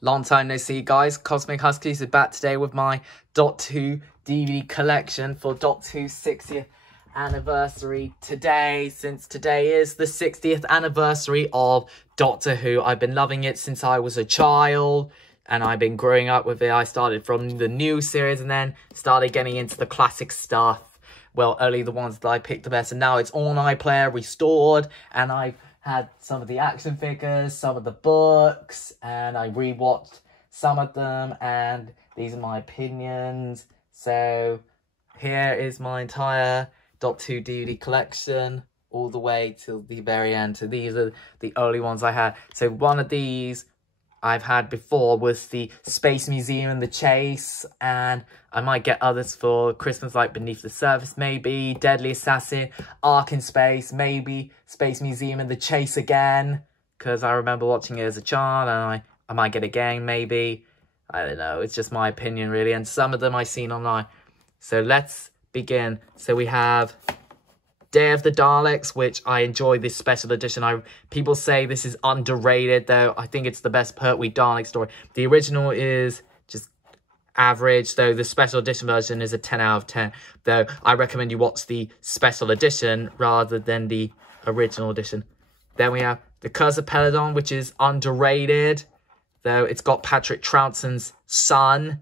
Long time no see, guys. Cosmic Huskies is back today with my Doctor Who DVD collection for Doctor Who's 60th anniversary today. Since today is the 60th anniversary of Doctor Who, I've been loving it since I was a child, and I've been growing up with it. I started from the new series and then started getting into the classic stuff. Well, only the ones that I picked the best, and now it's on iPlayer restored, and I've had some of the action figures, some of the books, and I rewatched some of them, and these are my opinions. So here is my entire Doctor Who DVD collection all the way till the very end. So these are the only ones I had. So one of these I've had before was the Space Museum and the Chase, and I might get others for Christmas, like Beneath the Surface, maybe Deadly Assassin, Ark in Space, maybe Space Museum and the Chase again, because I remember watching it as a child, and I might get a game, maybe. I don't know, it's just my opinion, really, and some of them I've seen online. So let's begin. So we have Day of the Daleks, which I enjoy this special edition. People say this is underrated, though. I think it's the best Pertwee Dalek story. The original is just average, though the special edition version is a 10 out of 10. Though I recommend you watch the special edition rather than the original edition. Then we have The Curse of Peladon, which is underrated, though it's got Patrick Troughton's son.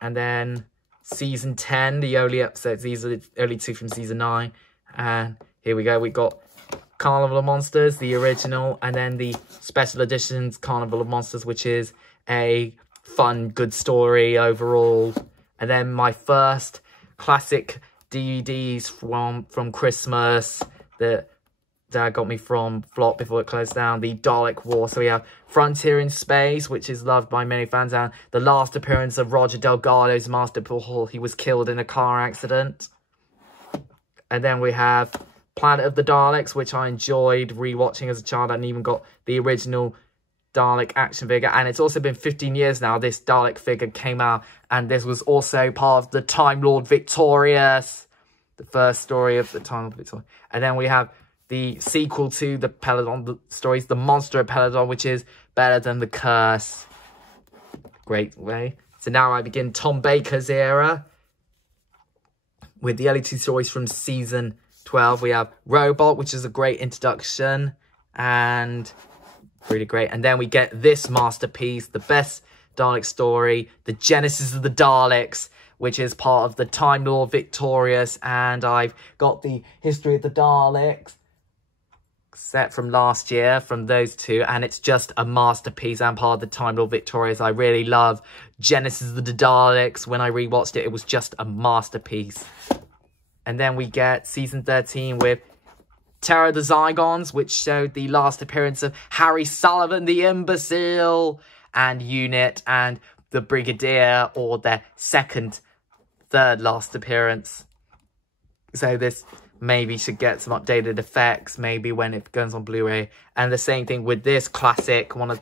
And then Season 10, the only episodes, these are the only two from Season 9. And here we go, we got Carnival of Monsters, the original, and then the special editions Carnival of Monsters, which is a fun, good story overall. And then my first classic DVDs from Christmas that Dad got me from Flop before it closed down, the Dalek War. So we have Frontier in Space, which is loved by many fans, and the last appearance of Roger Delgado's Master Paul. He was killed in a car accident. And then we have Planet of the Daleks, which I enjoyed rewatching as a child, and even got the original Dalek action figure. And it's also been 15 years now this Dalek figure came out, and this was also part of the Time Lord Victorious, the first story of the Time Lord Victorious. And then we have the sequel to the Peladon stories, The Monster of Peladon, which is better than The Curse. Great way. So now I begin Tom Baker's era with the early two stories from Season 12. We have Robot, which is a great introduction and really great. And then we get this masterpiece, the best Dalek story, The Genesis of the Daleks, which is part of the Time Lord Victorious. And I've got the History of the Daleks set from last year from those two, and it's just a masterpiece and part of the Time Lord Victorious. I really love Genesis of the Daleks. When I rewatched it, it was just a masterpiece. And then we get Season 13 with Terror of the Zygons, which showed the last appearance of Harry Sullivan, the Imbecile, and Unit, and the Brigadier, or their third last appearance. So this maybe should get some updated effects, maybe when it goes on Blu-ray. And the same thing with this classic. One of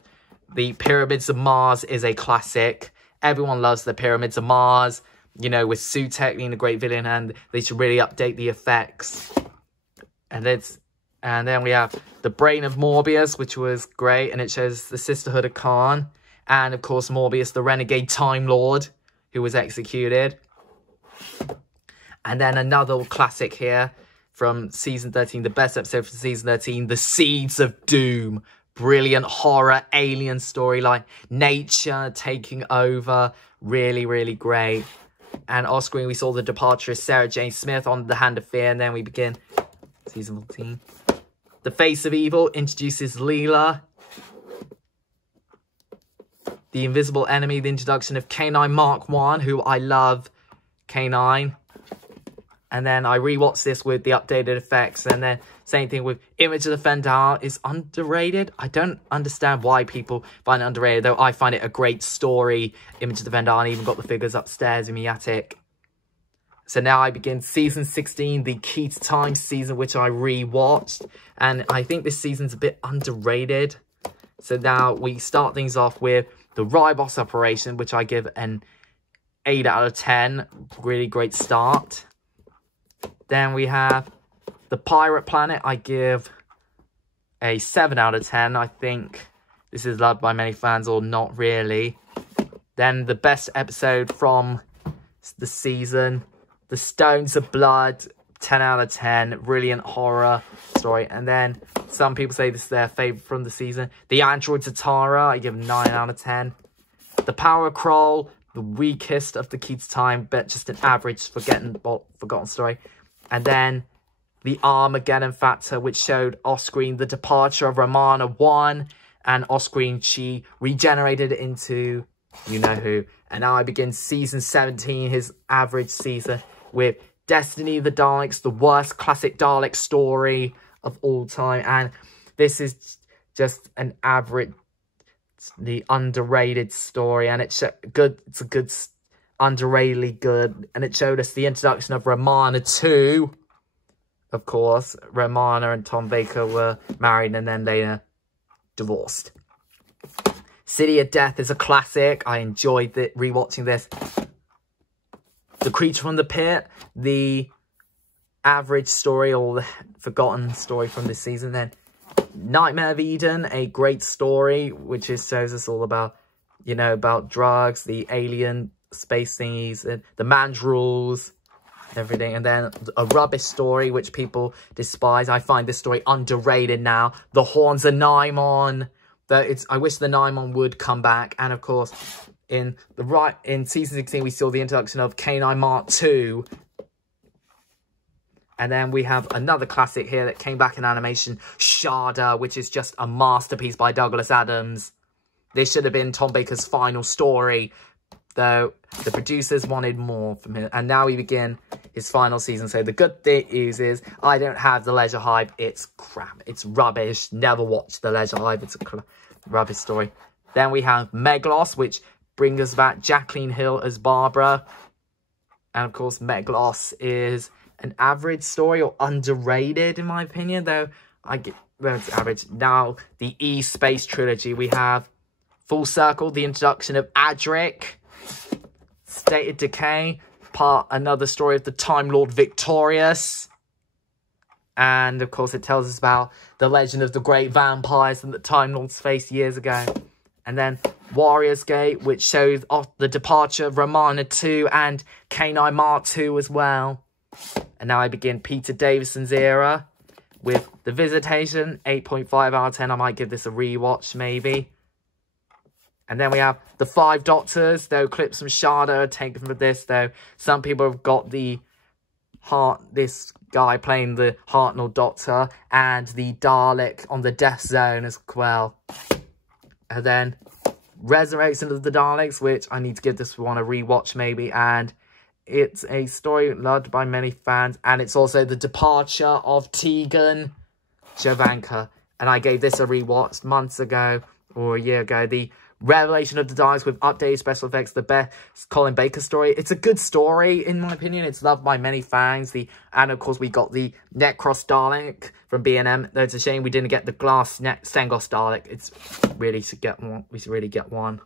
the Pyramids of Mars is a classic. Everyone loves the Pyramids of Mars, you know, with Sutekh being a great villain, and they should really update the effects. And then we have The Brain of Morbius, which was great, and it shows the Sisterhood of Khan, and of course Morbius, the renegade Time Lord, who was executed. And then another classic here from Season 13, the best episode from Season 13, The Seeds of Doom. Brilliant horror, alien storyline, nature taking over. Really, really great. And off screen, we saw the departure of Sarah Jane Smith on The Hand of Fear, and then we begin Season 14. The Face of Evil introduces Leela. The Invisible Enemy, the introduction of K9 Mark 1, who I love K9. And then I rewatched this with the updated effects. And then same thing with Image of the Fendahl is underrated. I don't understand why people find it underrated, though I find it a great story. Image of the Fendahl, and even got the figures upstairs in my attic. So now I begin Season 16, the Key to Time season, which I rewatched. And I think this season's a bit underrated. So now we start things off with the Ribos Operation, which I give an 8 out of 10. Really great start. Then we have The Pirate Planet. I give a 7 out of 10. I think This is loved by many fans, or not really. Then the best episode from the season, The Stones of Blood, 10 out of 10. Brilliant horror story. And then some people say this is their favourite from the season. The Androids of Tara, I give 9 out of 10. The Power Crawl, the weakest of the Keats time, but just an average forgotten story. And then the Armageddon Factor, which showed off-screen the departure of Romana 1, and off-screen she regenerated into you-know-who. And now I begin season 17, his average season, with Destiny of the Daleks, the worst classic Dalek story of all time. And this is just an average, the underrated story, and it's good. It's a good, underratedly good, and it showed us the introduction of Romana 2. Of course, Romana and Tom Baker were married and then later divorced. City of Death is a classic. I enjoyed rewatching this. The Creature from the Pit, the average story or the forgotten story from this season. Then Nightmare of Eden, a great story, which shows us all about, about drugs, the alien space thingies, the mandrills, everything. And then a rubbish story, which people despise. I find this story underrated now. The Horns of Nimon. I wish the Nimon would come back. And of course, in season 16, we saw the introduction of K9 Mark 2. And then we have another classic here that came back in animation, Shada, which is just a masterpiece by Douglas Adams. This should have been Tom Baker's final story, though the producers wanted more from him. And now we begin his final season. So the good news is I don't have The Leisure Hive. It's crap. It's rubbish. Never watch The Leisure Hive. It's a rubbish story. Then we have Meglos, which brings us back Jacqueline Hill as Barbara. And of course, Meglos is an average story, or underrated in my opinion, though it's average. Now, the E-Space trilogy, we have Full Circle, the introduction of Adric, State of Decay, another story of the Time Lord Victorious. And of course, it tells us about the legend of the great vampires that the Time Lords faced years ago. And then Warriors Gate, which shows off the departure of Romana 2 and K9 Mark 2 as well. And now I begin Peter Davison's era with The Visitation, 8.5 out of 10. I might give this a rewatch, maybe. And then we have The Five Doctors, though clips from Shada are taken from this, though some people have got this guy playing the Hartnell Doctor and the Dalek on the Death Zone as well. And then Resurrection of the Daleks, which I need to give this one a rewatch maybe, and it's a story loved by many fans, and it's also the departure of Tegan Jovanka. And I gave this a rewatch months ago, or a year ago. The Revelation of the Daleks with updated special effects, the best Colin Baker story. It's a good story, in my opinion. It's loved by many fans. And of course, we got the Necros Dalek from B&M. Though it's a shame we didn't get the Glass Stengos Dalek. It's really should get one. We should really get one.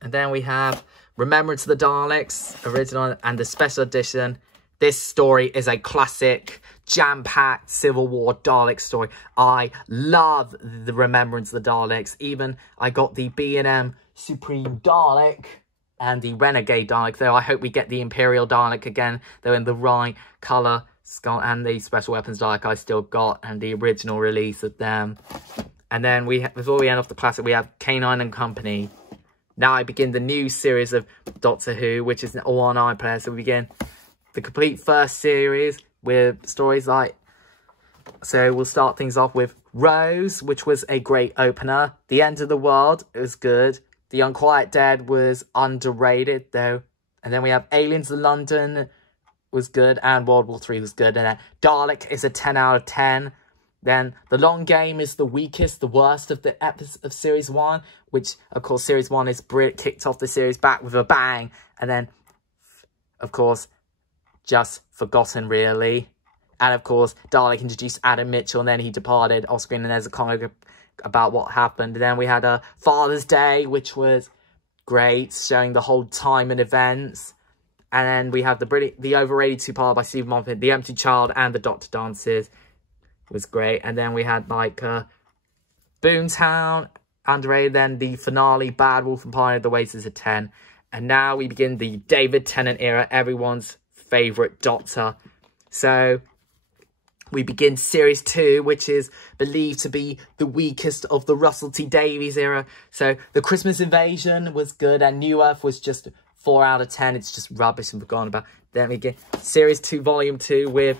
And then we have Remembrance of the Daleks, original, and the special edition. This story is a classic, jam-packed Civil War Dalek story. I love the Remembrance of the Daleks. Even I got the B&M Supreme Dalek and the Renegade Dalek, though I hope we get the Imperial Dalek again, though in the right colour, skull, and the Special Weapons Dalek I still got, and the original release of them. And then before we end off the classic, we have K9 and Company. Now I begin the new series of Doctor Who, which is all on iPlayer. So we begin the complete first series with stories like... So we'll start things off with Rose, which was a great opener. The End of the World, it was good. The Unquiet Dead was underrated, though. And then we have Aliens in London, was good. And World War 3 was good. And then Dalek is a 10 out of 10. Then The Long Game is the weakest, the worst of the episodes of Series 1, which, of course, Series 1 is kicked off the series back with a bang. And then, of course, just forgotten, really. And, of course, Dalek introduced Adam Mitchell, and then he departed off screen, and there's a comic about what happened. And then we had a Father's Day, which was great, showing the whole time and events. And then we have the overrated two-part by Stephen Moffat, The Empty Child and The Doctor Dances. Was great. And then we had like Boomtown, underrated. Then the finale, Bad Wolf and Pioneer of the Waste, is a 10. And now we begin the David Tennant era, everyone's favourite Doctor. So we begin Series 2, which is believed to be the weakest of the Russell T Davies era. So the Christmas Invasion was good, and New Earth was just 4 out of 10. It's just rubbish and forgotten about. Then we get Series 2, Volume 2 with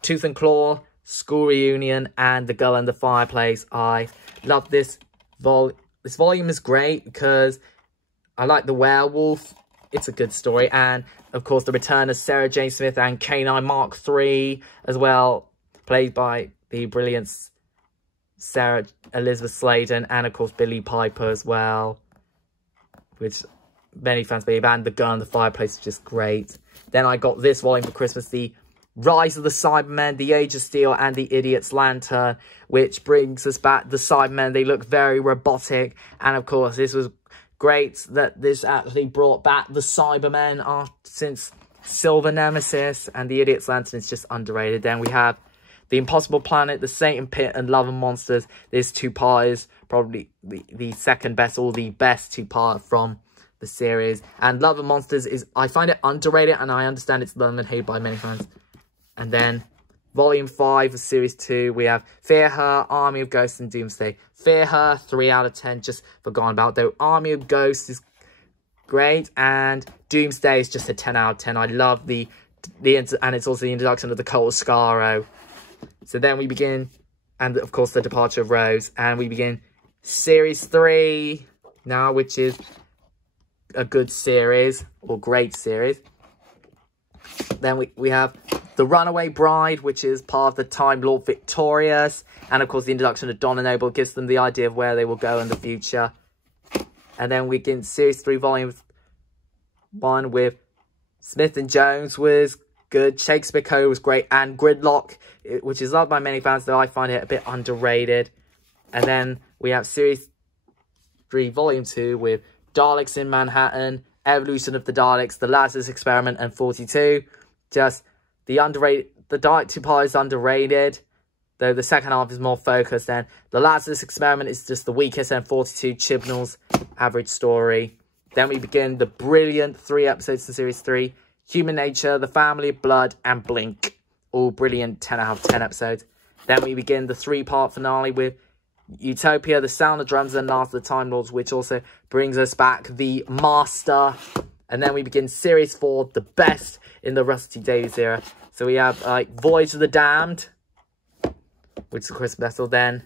Tooth and Claw, School Reunion, and The Girl in the Fireplace. I love this volume. This volume is great because I like the werewolf. It's a good story. And, of course, the return of Sarah Jane Smith and K9 Mark III as well, played by the brilliant Sarah Elizabeth Sladen, and, of course, Billie Piper as well, which many fans believe. And The Girl in the Fireplace is just great. Then I got this volume for Christmas, the Rise of the Cybermen, The Age of Steel, and The Idiot's Lantern, which brings us back the Cybermen. They look very robotic. And, of course, this was great that this actually brought back the Cybermen since Silver Nemesis, and The Idiot's Lantern is just underrated. Then we have The Impossible Planet, The Satan Pit, and Love and Monsters. This two-part is probably the second best, or the best two-part from the series. And Love and Monsters is, I find it underrated, and I understand it's loved and hated by many fans. And then Volume 5 of Series 2, we have Fear Her, Army of Ghosts, and Doomsday. Fear Her, 3 out of 10, just forgotten about. Though Army of Ghosts is great, and Doomsday is just a 10 out of 10. I love and it's also the introduction of the Cult of Skaro. So then we begin, and of course the departure of Rose, and we begin Series 3 now, which is a good series, or great series. Then we have The Runaway Bride, which is part of the Time Lord Victorious. And, of course, the introduction of Donna Noble gives them the idea of where they will go in the future. And then we get Series 3, Volume 1 with Smith and Jones was good. Shakespeare Code was great. And Gridlock, which is loved by many fans, though I find it a bit underrated. And then we have Series 3, Volume 2 with Daleks in Manhattan, Evolution of the Daleks, The Lazarus Experiment, and 42. Just the Dalek two-part is underrated, though the second half is more focused. Then The Lazarus Experiment is just the weakest, and 42, Chibnall's average story. Then we begin the brilliant 3 episodes in Series 3, Human Nature, The Family of Blood, and Blink. All brilliant 10 out of 10 episodes. Then we begin the 3-part finale with Utopia, The Sound of Drums, and Last of the Time Lords, which also brings us back the Master. And then we begin Series 4, the best in the Russell T Davies era. So we have Voyage of the Damned, which is a Christmas special. Then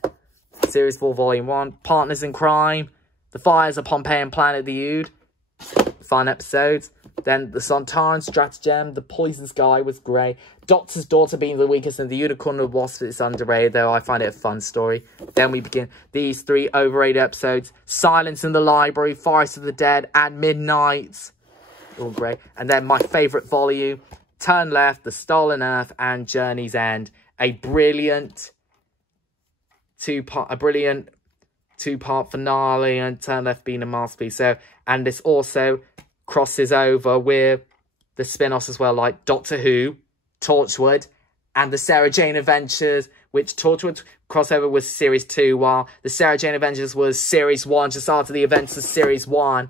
Series 4, Volume 1, Partners in Crime, The Fires of Pompeii and Planet of the Ood. Fun episodes. Then The Sontaran Stratagem, The Poison Sky was great. Doctor's Daughter being the weakest, and The Unicorn and the Wasp is underrated, though I find it a fun story. Then we begin these 3 overrated episodes, Silence in the Library, Forest of the Dead, and Midnight. All great. And then my favourite volume, Turn Left, The Stolen Earth, and Journey's End. A brilliant two-part finale, and Turn Left being a masterpiece. So, and this also crosses over with the spin-offs as well, like Doctor Who, Torchwood, and the Sarah Jane Adventures, which Torchwood crossover was Series 2, while the Sarah Jane Adventures was Series 1, just after the events of Series 1.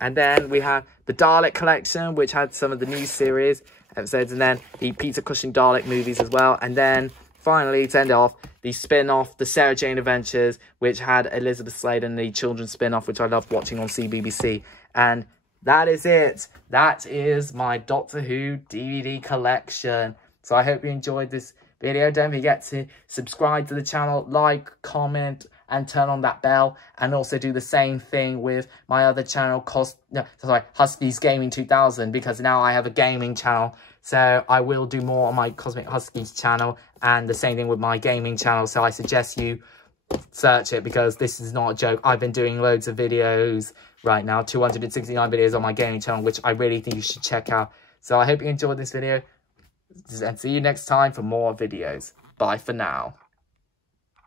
And then we have the Dalek Collection, which had some of the new series episodes, and then the Peter Cushing Dalek movies as well. And then, finally, to end it off, the spin-off, the Sarah Jane Adventures, which had Elizabeth Sladen, the children's spin-off, which I loved watching on CBBC. And that is it. That is my Doctor Who DVD collection. So I hope you enjoyed this video. Don't forget to subscribe to the channel, like, comment, and turn on that bell. And also do the same thing with my other channel, Huskies Gaming 2000, because now I have a gaming channel. So I will do more on my Cosmic Huskies channel, and the same thing with my gaming channel. So I suggest you search it, because this is not a joke. I've been doing loads of videos right now, 269 videos on my gaming channel, which I really think you should check out. So I hope you enjoyed this video, and see you next time for more videos. Bye for now.